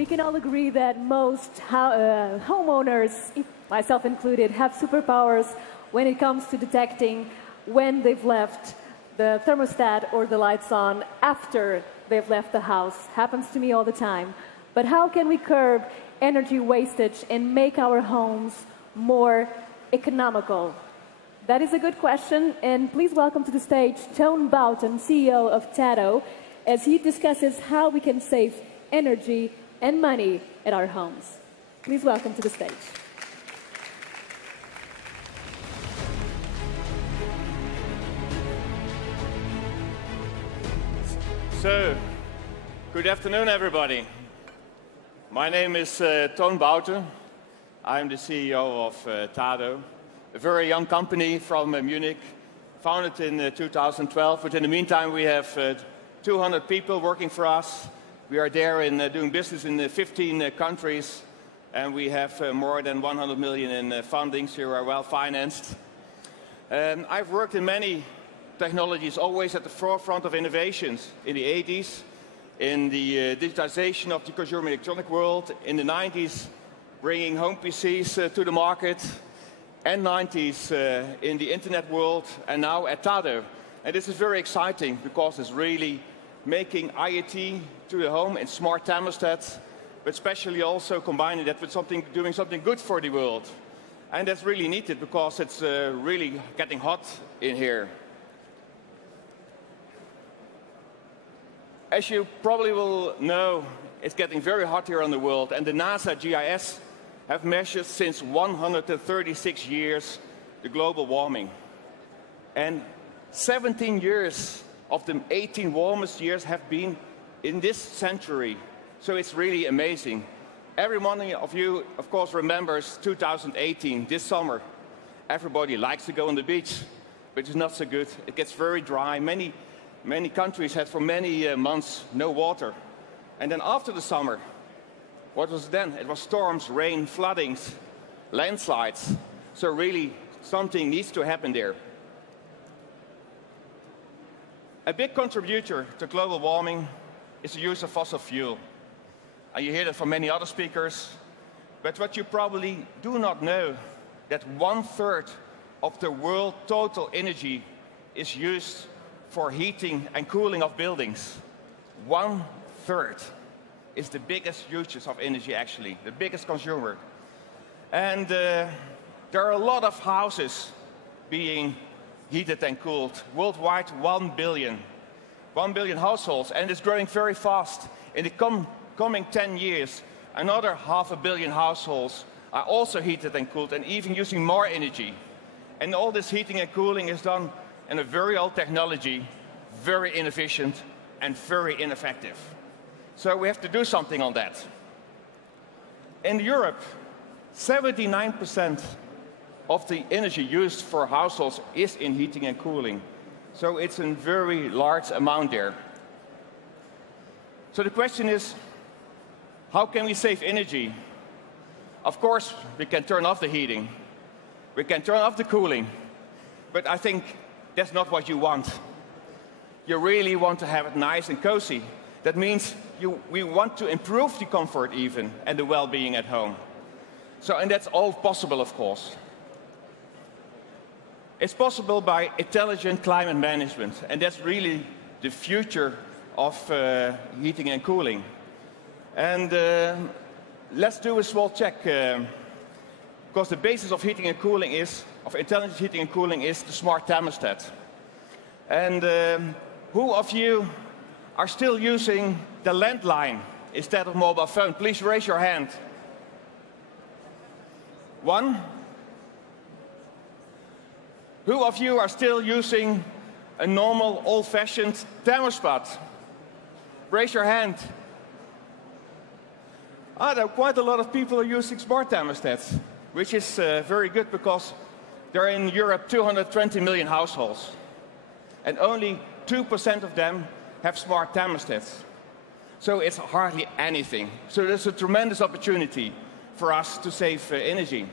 we can all agree that most homeowners, myself included, have superpowers when it comes to detecting when they've left the thermostat or the lights on after they've left the house. Happens to me all the time. But how can we curb energy wastage and make our homes more economical? That is a good question, and please welcome to the stage Toon Bouten, CEO of Tado, as he discusses how we can save energy and money at our homes. Please welcome to the stage. So, good afternoon, everybody. My name is Toon Bouten. I'm the CEO of Tado, a very young company from Munich, founded in 2012. But in the meantime, we have 200 people working for us. We are there in doing business in 15 countries, and we have more than 100 million in funding, so we are well financed. I've worked in many technologies, always at the forefront of innovations. In the 80s, in the digitization of the consumer electronic world, in the 90s, bringing home PCs to the market, and 90s in the internet world, and now at Tado. And this is very exciting because it's really making IoT to the home and smart thermostats, but especially also combining that with doing something good for the world. And that's really needed because it's really getting hot in here. As you probably will know, it's getting very hot here in the world, and the NASA GIS have measured since 136 years the global warming. And 17 years of the 18 warmest years have been in this century. So it's really amazing. Every one of you, of course, remembers 2018, this summer. Everybody likes to go on the beach, but it's not so good. It gets very dry. Many countries had for many months no water. And then after the summer, what was it then? It was storms, rain, floodings, landslides. So really, something needs to happen there. A big contributor to global warming is the use of fossil fuel. And you hear that from many other speakers. But what you probably do not know, that 1/3 of the world total energy is used for heating and cooling of buildings. 1/3 is the biggest usage of energy, actually, the biggest consumer. And there are a lot of houses being heated and cooled. Worldwide, 1 billion. 1 billion households, and it's growing very fast. In the coming 10 years, another 500 million households are also heated and cooled, and even using more energy. And all this heating and cooling is done in a very old technology, very inefficient, and very ineffective. So we have to do something on that. In Europe, 79% of the energy used for households is in heating and cooling. So it's a very large amount there. So the question is, how can we save energy? Of course, we can turn off the heating. We can turn off the cooling. But I think that's not what you want. You really want to have it nice and cozy. That means we want to improve the comfort even and the well-being at home. So, and that's all possible, of course. It's possible by intelligent climate management, and that's really the future of heating and cooling. And let's do a small check, because the basis of heating and cooling of intelligent heating and cooling is the smart thermostat. And who of you are still using the landline instead of mobile phone? Please raise your hand. One. Who of you are still using a normal, old-fashioned thermostat? Raise your hand. There are quite a lot of people using smart thermostats, which is very good because there are in Europe 220 million households, and only 2% of them have smart thermostats. So it's hardly anything. So there's a tremendous opportunity for us to save energy.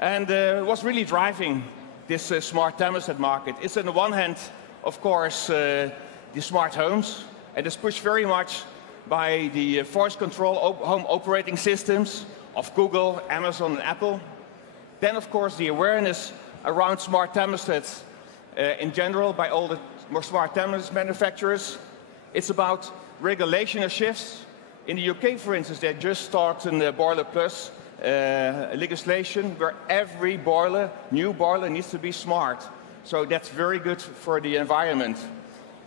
And what's really driving this smart thermostat market is, on the one hand, of course, the smart homes, and it's pushed very much by the voice control home operating systems of Google, Amazon, and Apple. Then, of course, the awareness around smart thermostats in general by all the more smart thermostat manufacturers. It's about regulation shifts. In the UK, for instance, they just started the Boiler Plus legislation where every boiler, new boiler, needs to be smart. So that's very good for the environment.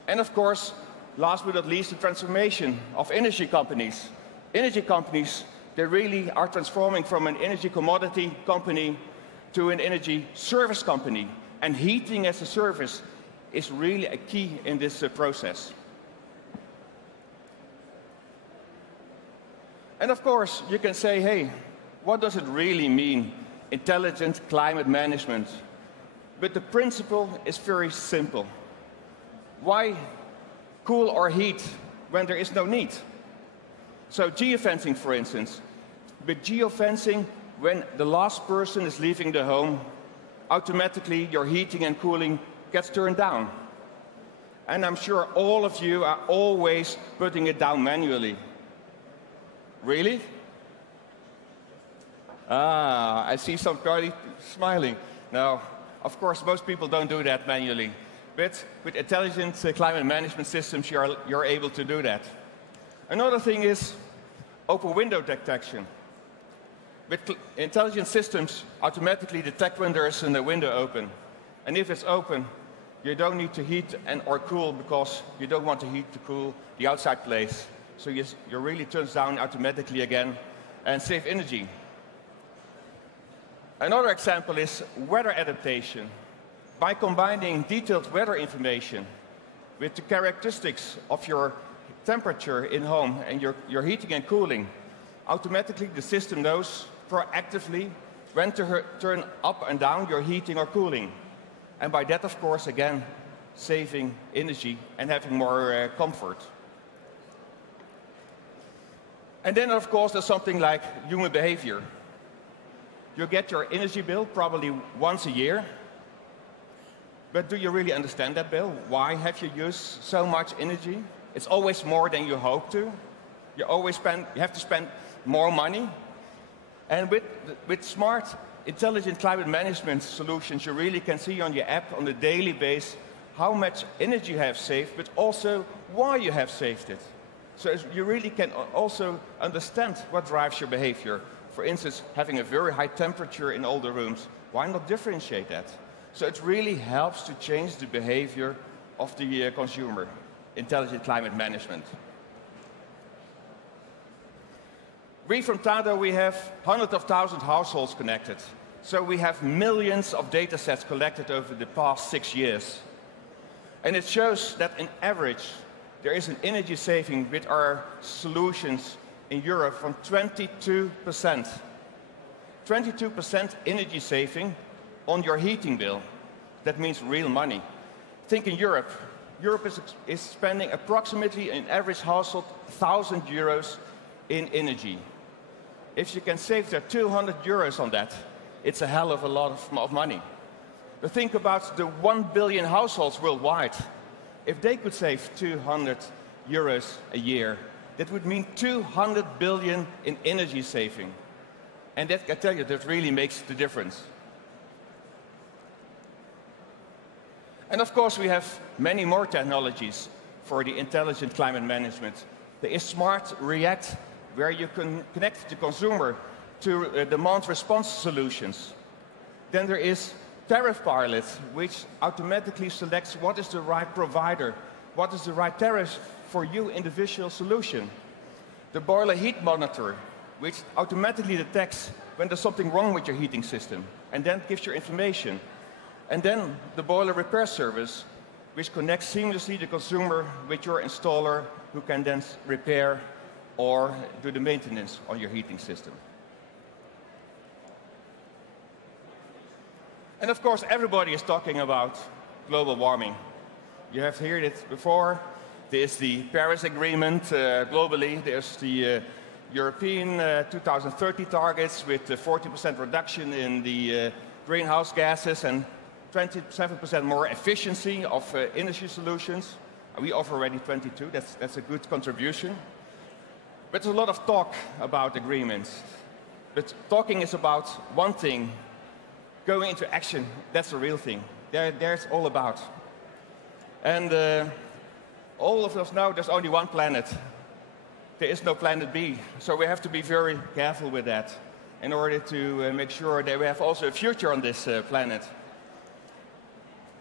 And of course, last but not least, the transformation of energy companies. Energy companies, they really are transforming from an energy commodity company to an energy service company. And heating as a service is really a key in this process. And of course, you can say, hey, what does it really mean, intelligent climate management? But the principle is very simple. Why cool or heat when there is no need? So geofencing, for instance. With geofencing, when the last person is leaving the home, automatically your heating and cooling gets turned down. And I'm sure all of you are always putting it down manually. Really? Ah, I see somebody smiling. No, of course, most people don't do that manually. But with intelligent climate management systems, you're able to do that. Another thing is open window detection. With intelligent systems, automatically detect when there is a window open. And if it's open, you don't need to heat or cool because you don't want to heat to cool the outside place. So you really turns down automatically again and save energy. Another example is weather adaptation. By combining detailed weather information with the characteristics of your temperature in home and your heating and cooling, automatically the system knows proactively when to turn up and down your heating or cooling. And by that, of course, again, saving energy and having more comfort. And then, of course, there's something like human behavior. You get your energy bill probably once a year. But do you really understand that bill? Why have you used so much energy? It's always more than you hope to. You have to spend more money. And with smart, intelligent climate management solutions, you really can see on your app on a daily basis how much energy you have saved, but also why you have saved it. So you really can also understand what drives your behavior. For instance, having a very high temperature in all the rooms, why not differentiate that? So it really helps to change the behavior of the consumer, intelligent climate management. We from Tado, we have hundreds of thousands of households connected. So we have millions of data sets collected over the past 6 years. And it shows that in average, there is an energy saving with our solutions in Europe from 22%. 22% energy saving on your heating bill. That means real money. Think in Europe. Europe is spending approximately, in average household, 1,000 euros in energy. If you can save there 200 euros on that, it's a hell of a lot of money. But think about the 1 billion households worldwide. If they could save 200 euros a year, that would mean 200 billion in energy saving. And that, I tell you, that really makes the difference. And of course, we have many more technologies for the intelligent climate management. There is Smart React, where you can connect the consumer to demand response solutions. Then there is Tariff Pilot, which automatically selects what is the right provider, what is the right tariff for your individual solution. The Boiler Heat Monitor, which automatically detects when there's something wrong with your heating system, and then gives you information. And then the Boiler Repair Service, which connects seamlessly the consumer with your installer, who can then repair or do the maintenance on your heating system. And of course, everybody is talking about global warming. You have heard it before. There's the Paris Agreement globally. There's the European 2030 targets with 40% reduction in the greenhouse gases and 27% more efficiency of energy solutions. We offer already 22. That's a good contribution. But there's a lot of talk about agreements. But talking is about one thing. Going into action, that's the real thing. There's all about. And all of us know there's only one planet. There is no planet B. So we have to be very careful with that in order to make sure that we have also a future on this planet.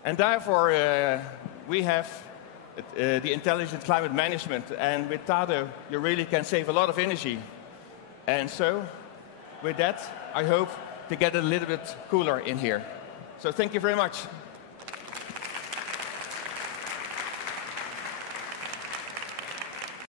And therefore, we have the intelligent climate management. And with Tado, you really can save a lot of energy. And so, with that, I hope to get a little bit cooler in here. So thank you very much.